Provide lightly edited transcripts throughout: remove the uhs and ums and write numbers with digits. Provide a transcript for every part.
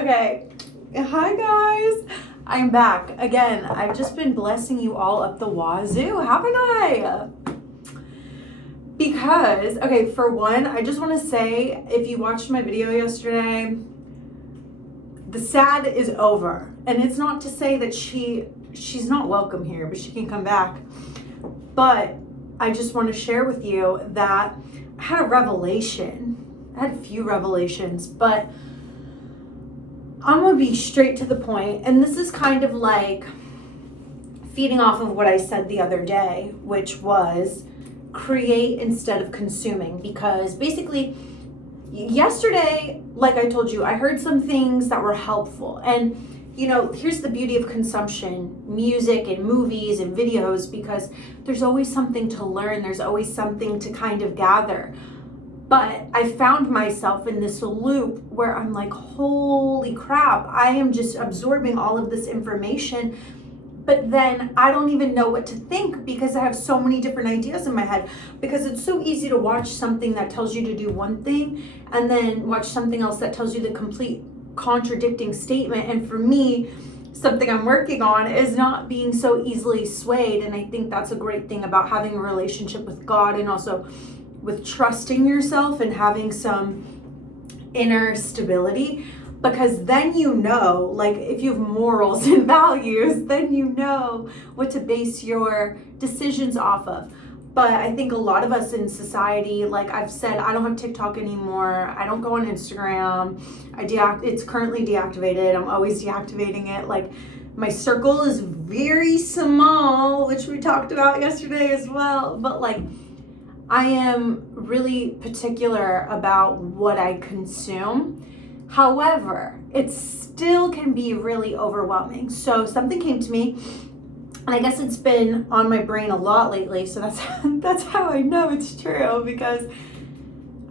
Okay, hi guys. I'm back again. I've just been blessing you all up the wazoo, haven't I? Because, okay, for one, I just want to say, if you watched my video yesterday, the sad is over. And it's not to say that she's not welcome here, but she can come back. But I just want to share with you that I had a revelation. I had a few revelations, but I'm gonna be straight to the point, and this is kind of like feeding off of what I said the other day, which was create instead of consuming. Because basically, yesterday, like I told you, I heard some things that were helpful. And here's the beauty of consumption, music and movies and videos, because there's always something to learn, there's always something to kind of gather. But I found myself in this loop where I'm like, holy crap, I am just absorbing all of this information, but then I don't even know what to think because I have so many different ideas in my head. Because it's so easy to watch something that tells you to do one thing and then watch something else that tells you the complete contradicting statement. And for me, something I'm working on is not being so easily swayed. And I think that's a great thing about having a relationship with God, and also with trusting yourself and having some inner stability, because then like if you have morals and values, then you know what to base your decisions off of. But I think a lot of us in society, like I've said, I don't have TikTok anymore. I don't go on Instagram. It's currently deactivated. I'm always deactivating it. Like, my circle is very small, which we talked about yesterday as well. But like, I am really particular about what I consume. However, it still can be really overwhelming. So something came to me, and I guess it's been on my brain a lot lately. So that's how I know it's true, because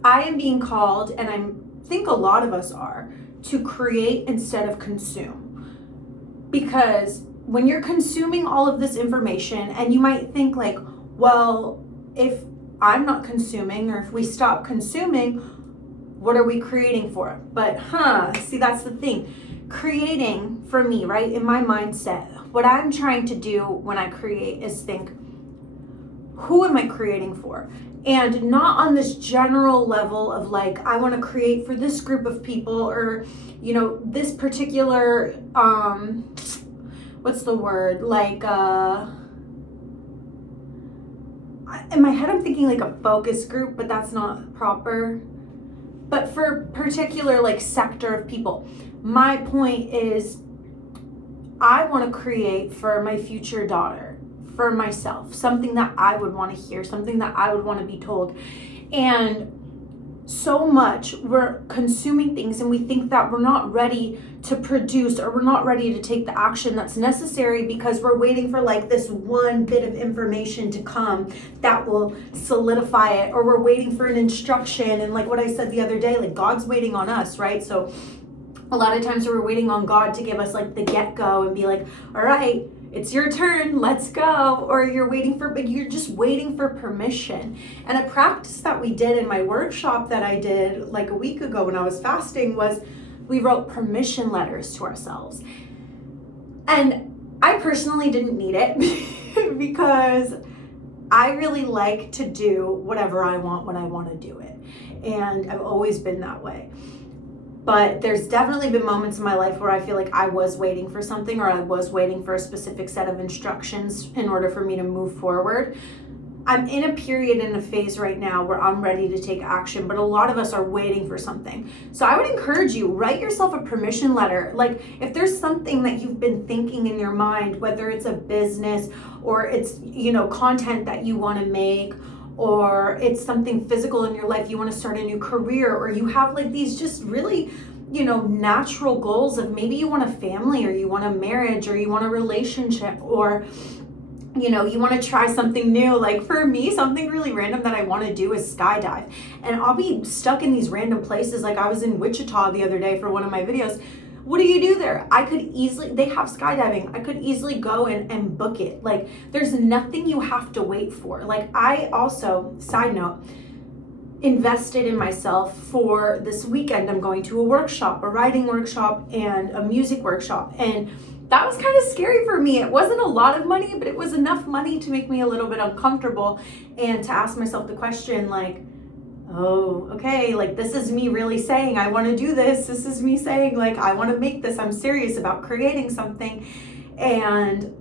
I am being called, and I think a lot of us are, to create instead of consume. Because when you're consuming all of this information, and you might think like, well, if I'm not consuming, or if we stop consuming, what are we creating for? But see, that's the thing. Creating, for me, right, in my mindset, what I'm trying to do when I create is think, who am I creating for? And not on this general level of like, I want to create for this group of people, or this particular what's the word, like in my head I'm thinking like a focus group, but that's not proper. But for particular like sector of people, my point is, I want to create for my future daughter, for myself, something that I would want to hear, something that I would want to be told. And so much we're consuming things, and we think that we're not ready to produce, or we're not ready to take the action that's necessary, because we're waiting for like this one bit of information to come that will solidify it, or we're waiting for an instruction. And like what I said the other day, like God's waiting on us, right? So a lot of times we're waiting on God to give us like the get-go and be like, all right, it's your turn, let's go. Or but you're just waiting for permission. And a practice that we did in my workshop that I did like a week ago when I was fasting was, we wrote permission letters to ourselves. And I personally didn't need it because I really like to do whatever I want when I want to do it. And I've always been that way. But there's definitely been moments in my life where I feel like I was waiting for something, or I was waiting for a specific set of instructions in order for me to move forward. I'm in a period, in a phase right now where I'm ready to take action, but a lot of us are waiting for something. So I would encourage you, write yourself a permission letter. Like, if there's something that you've been thinking in your mind, whether it's a business, or it's, content that you want to make, or it's something physical in your life, you want to start a new career, or you have like these just really, natural goals of maybe you want a family, or you want a marriage, or you want a relationship, or you want to try something new. Like for me, something really random that I want to do is skydive. And I'll be stuck in these random places. Like I was in Wichita the other day for one of my videos. What do you do there? They have skydiving. I could easily go and book it. Like there's nothing you have to wait for. Like I also, side note, invested in myself for this weekend. I'm going to a workshop, a writing workshop and a music workshop. And that was kind of scary for me. It wasn't a lot of money, but it was enough money to make me a little bit uncomfortable and to ask myself the question like, oh, okay, like this is me really saying I want to do this. This is me saying like I want to make this. I'm serious about creating something. And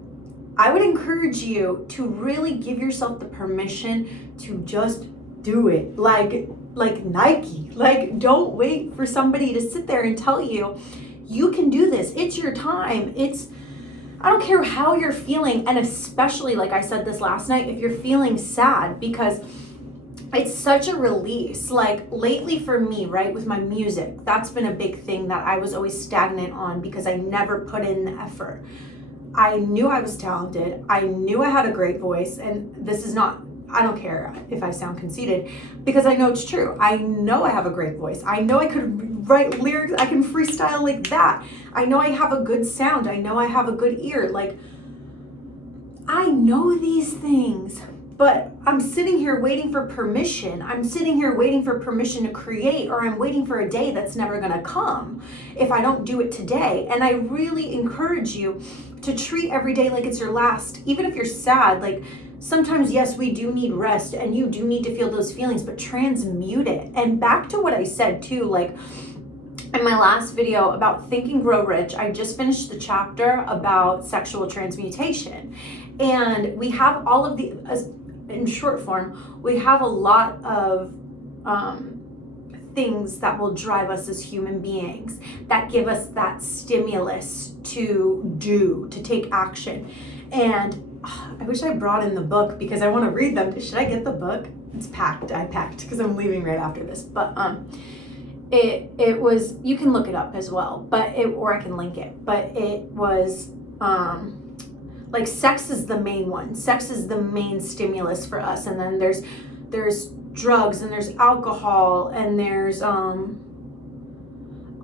I would encourage you to really give yourself the permission to just do it. Like Nike. Like, don't wait for somebody to sit there and tell you you can do this. It's your time. I don't care how you're feeling. And especially, like I said this last night, if you're feeling sad, because it's such a release. Like lately for me, right, with my music, that's been a big thing that I was always stagnant on because I never put in the effort. I knew I was talented. I knew I had a great voice. And this is not, I don't care if I sound conceited because I know it's true. I know I have a great voice. I know I could write lyrics. I can freestyle like that. I know I have a good sound. I know I have a good ear. Like, I know these things, but I'm sitting here waiting for permission. I'm sitting here waiting for permission to create, or I'm waiting for a day that's never gonna come if I don't do it today. And I really encourage you to treat every day like it's your last. Even if you're sad, like sometimes, yes, we do need rest and you do need to feel those feelings, but transmute it. And back to what I said too, like in my last video about Think and Grow Rich, I just finished the chapter about sexual transmutation. And we have all of the, in short form, we have a lot of things that will drive us as human beings, that give us that stimulus to take action. And I wish I brought in the book because I want to read them. Should I get the book? It's packed. I packed because I'm leaving right after this. But it was, you can look it up as well, or I can link it. But it was like sex is the main one. Sex is the main stimulus for us, and then there's drugs and there's alcohol and there's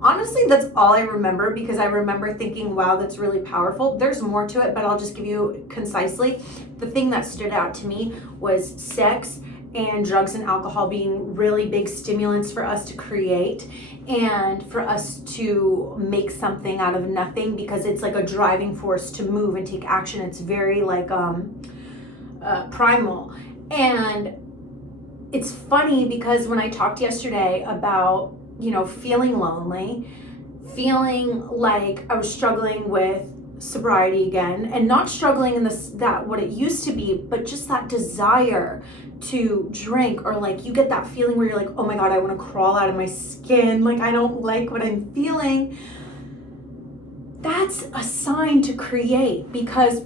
honestly, that's all I remember because I remember thinking, wow, that's really powerful. There's more to it, but I'll just give you concisely. The thing that stood out to me was sex and drugs and alcohol being really big stimulants for us to create and for us to make something out of nothing, because it's like a driving force to move and take action. It's very like primal. And it's funny because when I talked yesterday about, you know, feeling lonely, feeling like I was struggling with sobriety again, and not struggling in that what it used to be, but just that desire to drink, or like you get that feeling where you're like, oh my God, I want to crawl out of my skin. Like, I don't like what I'm feeling. That's a sign to create, because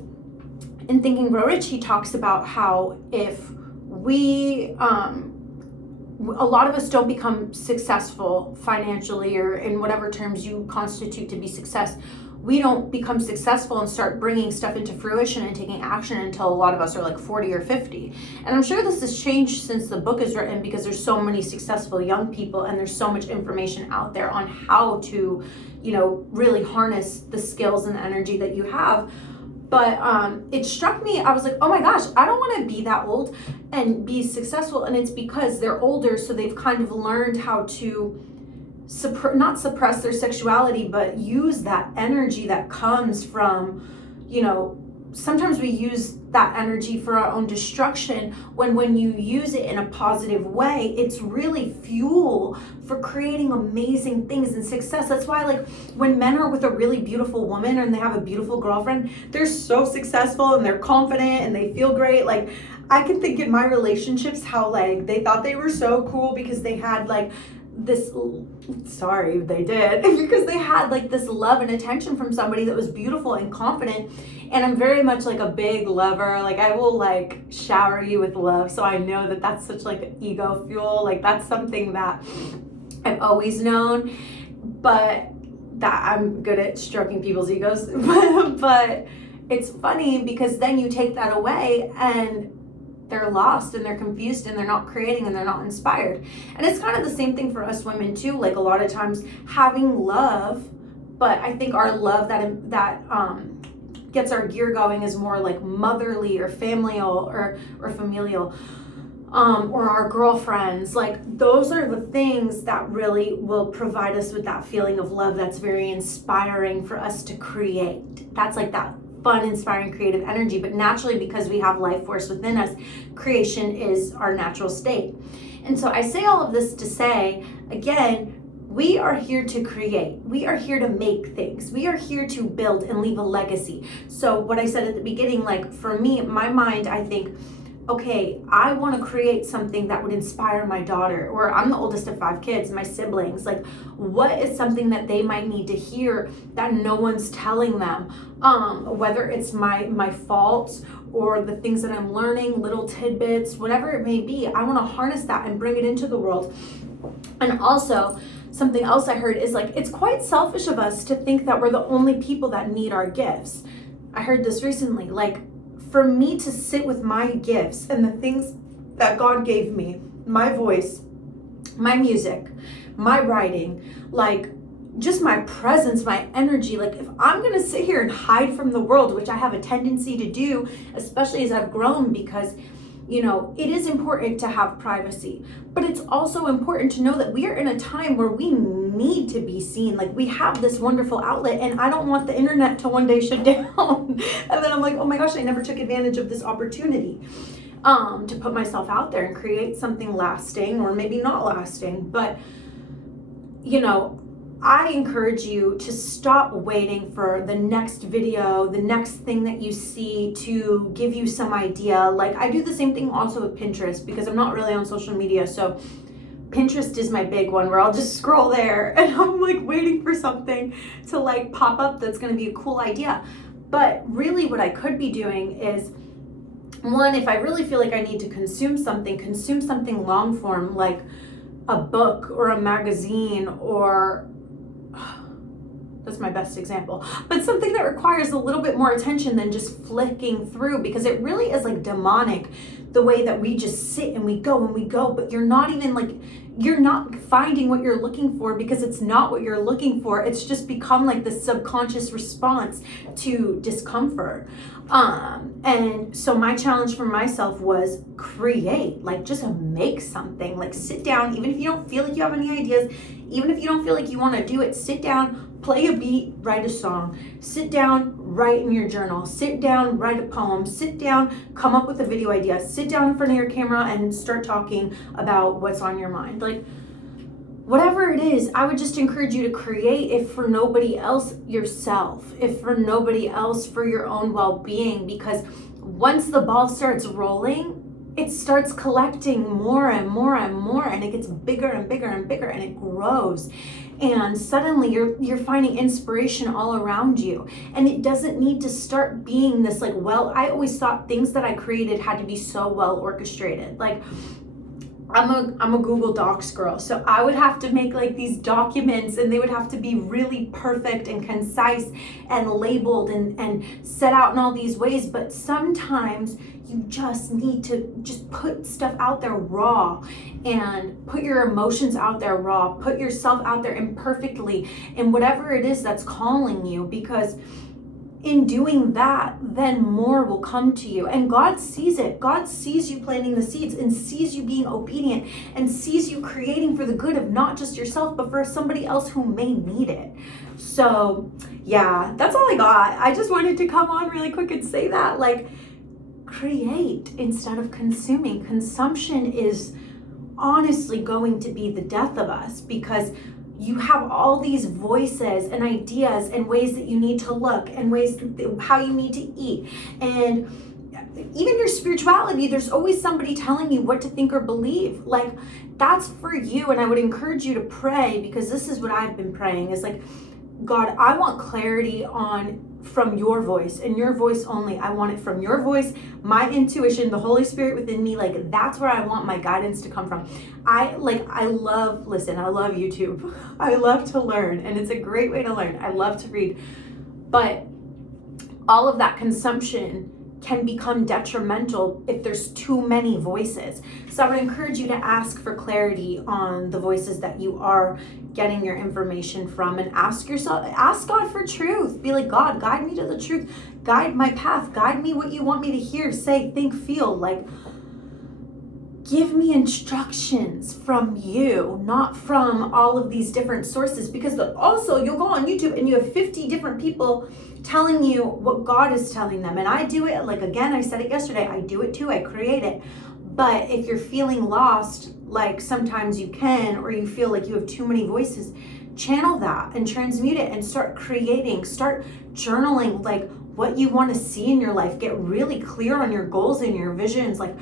in Think and Grow Rich, he talks about how if we, a lot of us don't become successful financially or in whatever terms you constitute to be success. We don't become successful and start bringing stuff into fruition and taking action until a lot of us are like 40 or 50. And I'm sure this has changed since the book is written, because there's so many successful young people and there's so much information out there on how to, you know, really harness the skills and the energy that you have. But it struck me, I was like, oh my gosh, I don't want to be that old and be successful. And it's because they're older, so they've kind of learned how to not suppress their sexuality, but use that energy that comes from, you know, sometimes we use that energy for our own destruction, when you use it in a positive way, it's really fuel for creating amazing things and success. That's why, like, when men are with a really beautiful woman and they have a beautiful girlfriend, they're so successful and they're confident and they feel great. Like, I can think in my relationships how, like, they thought they were so cool because they had, like, this, sorry, they did, because they had like this love and attention from somebody that was beautiful and confident. And I'm very much like a big lover. Like, I will like shower you with love. So I know that that's such like ego fuel. Like, that's something that I've always known, but that I'm good at stroking people's egos. But it's funny because then you take that away and they're lost and they're confused and they're not creating and they're not inspired. And it's kind of the same thing for us women too. Like, a lot of times having love, but I think our love that gets our gear going is more like motherly or familial or familial. or our girlfriends. Like, those are the things that really will provide us with that feeling of love that's very inspiring for us to create. That's like that fun, inspiring, creative energy. But naturally, because we have life force within us, creation is our natural state. And so I say all of this to say, again, we are here to create. We are here to make things. We are here to build and leave a legacy. So what I said at the beginning, like, for me, in my mind, I think, okay, I want to create something that would inspire my daughter, or I'm the oldest of 5 kids, my siblings. Like, what is something that they might need to hear that no one's telling them? Whether it's my faults or the things that I'm learning, little tidbits, whatever it may be, I want to harness that and bring it into the world. And also, something else I heard is, like, it's quite selfish of us to think that we're the only people that need our gifts. I heard this recently, like, for me to sit with my gifts and the things that God gave me, my voice, my music, my writing, like, just my presence, my energy, like, if I'm gonna sit here and hide from the world, which I have a tendency to do, especially as I've grown, because, you know, it is important to have privacy, but it's also important to know that we are in a time where we need to be seen. Like, we have this wonderful outlet, and I don't want the internet to one day shut down. And then I'm like, oh my gosh, I never took advantage of this opportunity to put myself out there and create something lasting, or maybe not lasting. But, you know, I encourage you to stop waiting for the next video, the next thing that you see to give you some idea. Like, I do the same thing also with Pinterest, because I'm not really on social media. So Pinterest is my big one, where I'll just scroll there and I'm like waiting for something to like pop up that's going to be a cool idea. But really what I could be doing is, one, if I really feel like I need to consume something long form, like a book or a magazine, or that's my best example, but something that requires a little bit more attention than just flicking through, because it really is like demonic the way that we just sit and we go, but you're not even like, you're not finding what you're looking for, because it's not what you're looking for. It's just become like the subconscious response to discomfort. And so my challenge for myself was create, like, just make something, like, sit down, even if you don't feel like you have any ideas, even if you don't feel like you want to do it, sit down, play a beat, write a song, sit down, write in your journal, sit down, write a poem, sit down, come up with a video idea, sit down in front of your camera and start talking about what's on your mind. Like, whatever it is, I would just encourage you to create, if for nobody else, yourself, if for nobody else, for your own well-being, because once the ball starts rolling, it starts collecting more and more and more, and it gets bigger and bigger and bigger, and it grows. And suddenly you're finding inspiration all around you. And it doesn't need to start being this like, well, I always thought things that I created had to be so well orchestrated. Like, I'm a Google Docs girl, so I would have to make like these documents, and they would have to be really perfect and concise and labeled and set out in all these ways. But sometimes you just need to just put stuff out there raw, and put your emotions out there raw, put yourself out there imperfectly, and whatever it is that's calling you, because in doing that, then more will come to you. And God sees it. God sees you planting the seeds, and sees you being obedient, and sees you creating for the good of not just yourself, but for somebody else who may need it. So yeah, that's all I got. I just wanted to come on really quick and say that, like, create instead of consuming. Consumption is honestly going to be the death of us, because you have all these voices and ideas and ways that you need to look, and ways how you need to eat, and even your spirituality. There's always somebody telling you what to think or believe. Like, that's for you. And I would encourage you to pray, because this is what I've been praying, is like, God, I want clarity from your voice, and your voice only. I want it from your voice, my intuition, the Holy Spirit within me. Like, that's where I want my guidance to come from. I love YouTube. I love to learn, and it's a great way to learn. I love to read, but all of that consumption can become detrimental if there's too many voices. So I would encourage you to ask for clarity on the voices that you are getting your information from, and ask God for truth. Be like, God, guide me to the truth, guide my path, guide me what you want me to hear, say, think, feel. Like, give me instructions from you, not from all of these different sources. Because also you'll go on YouTube and you have 50 different people telling you what God is telling them. And I do it, like, again, I said it yesterday, I do it too, I create it. But if you're feeling lost, like sometimes you can, or you feel like you have too many voices, channel that and transmute it and start creating, start journaling, like what you want to see in your life. Get really clear on your goals and your visions. Like,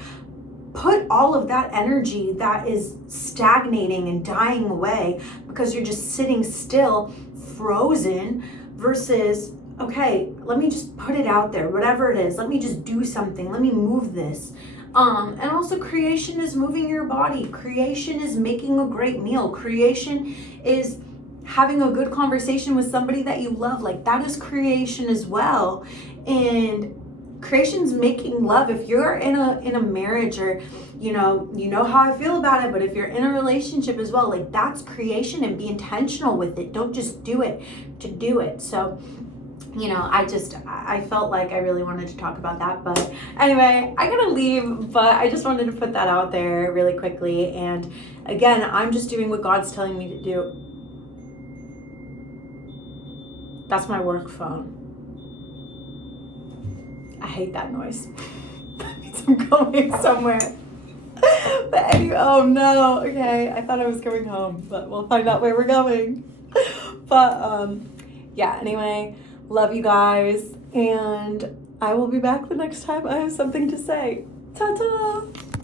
put all of that energy that is stagnating and dying away because you're just sitting still, frozen, versus, okay, let me just put it out there, whatever it is. Let me just do something. Let me move this. And also, creation is moving your body. Creation is making a great meal. Creation is having a good conversation with somebody that you love. Like, that is creation as well. And creation's making love. If you're in a marriage, or you know how I feel about it, but if you're in a relationship as well, like, that's creation. And be intentional with it. Don't just do it to do it. So, I felt like I really wanted to talk about that. But anyway, I gotta leave, but I just wanted to put that out there really quickly. And again, I'm just doing what God's telling me to do. That's my work phone. I hate that noise. That means I'm going somewhere. But anyway, oh no, okay. I thought I was going home, but we'll find out where we're going. But yeah, anyway, love you guys, and I will be back the next time I have something to say. Ta-ta!